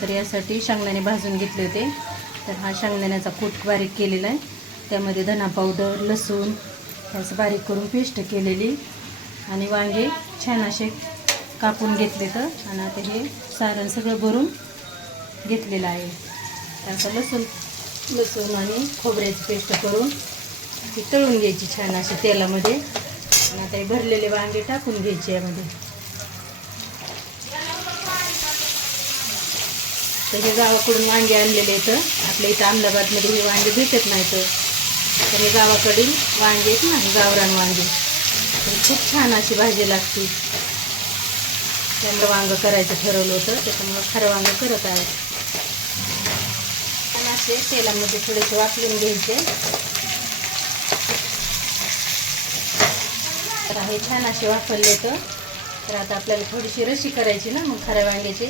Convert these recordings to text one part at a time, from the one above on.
तर यासाठी शेंगदाणे भाजून घेतले होते. तर हा शेंगदाण्याचा कूट बारीक केलेला आहे. त्यामध्ये धना पावडर, लसूण असं बारीक करून पेस्ट केलेली आणि वांगे छान असे कापून घेतले. तर आणि आता हे सारण सगळं भरून घेतलेलं आहे. आता लसूण आणि खोबऱ्याची पेस्ट करून ती तळून घ्यायची छान अशी तेलामध्ये. आणि आता हे भरलेले वांगे टाकून घ्यायचे यामध्ये. तर हे गावाकडून वांगे आणलेले आहेत. आपल्या इथं अहमदाबादमध्ये हे वांगे भेटत नाहीत. तर हे गावाकडील वांगे आहेत ना, गावरान वांगे. तर खूप छान अशी भाजी लागते. त्यामुळे वांगं करायचं ठरवलं होतं, त्याच्यामुळं खरं वांगं करत आहे. आणि असे तेलामध्ये थोडेसे वाफलून घ्यायचे. तर हे छान असे वाफरले तर आता आपल्याला थोडीशी रशी करायची ना, मग खऱ्या वांग्याची.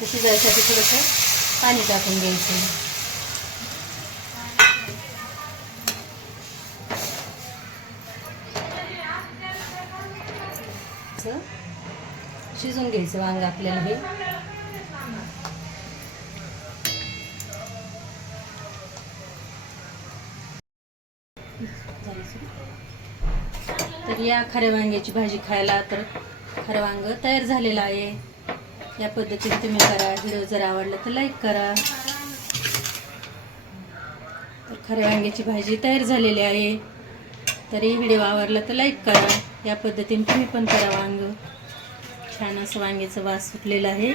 ते शिजायसाठी थोडंसं पाणी टाकून घ्यायचं. शिजून घ्यायचं वांग आपल्याला हे. तर या खऱ्या वांग्याची भाजी खायला तर खरं वांग तयार झालेलं आहे. या पद्धतीने तुम्ही करा. व्हिडिओ जर आवडला तर लाईक करा. तर खऱ्या वांग्याची भाजी तयार झालेली आहे. तरी व्हिडिओ आवडला तर लाईक करा. या पद्धतीने तुम्ही पण करा. वांग छान असं वांग्याचं वास सुटलेला आहे.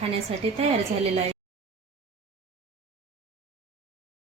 खाण्यासाठी तयार झालेला आहे.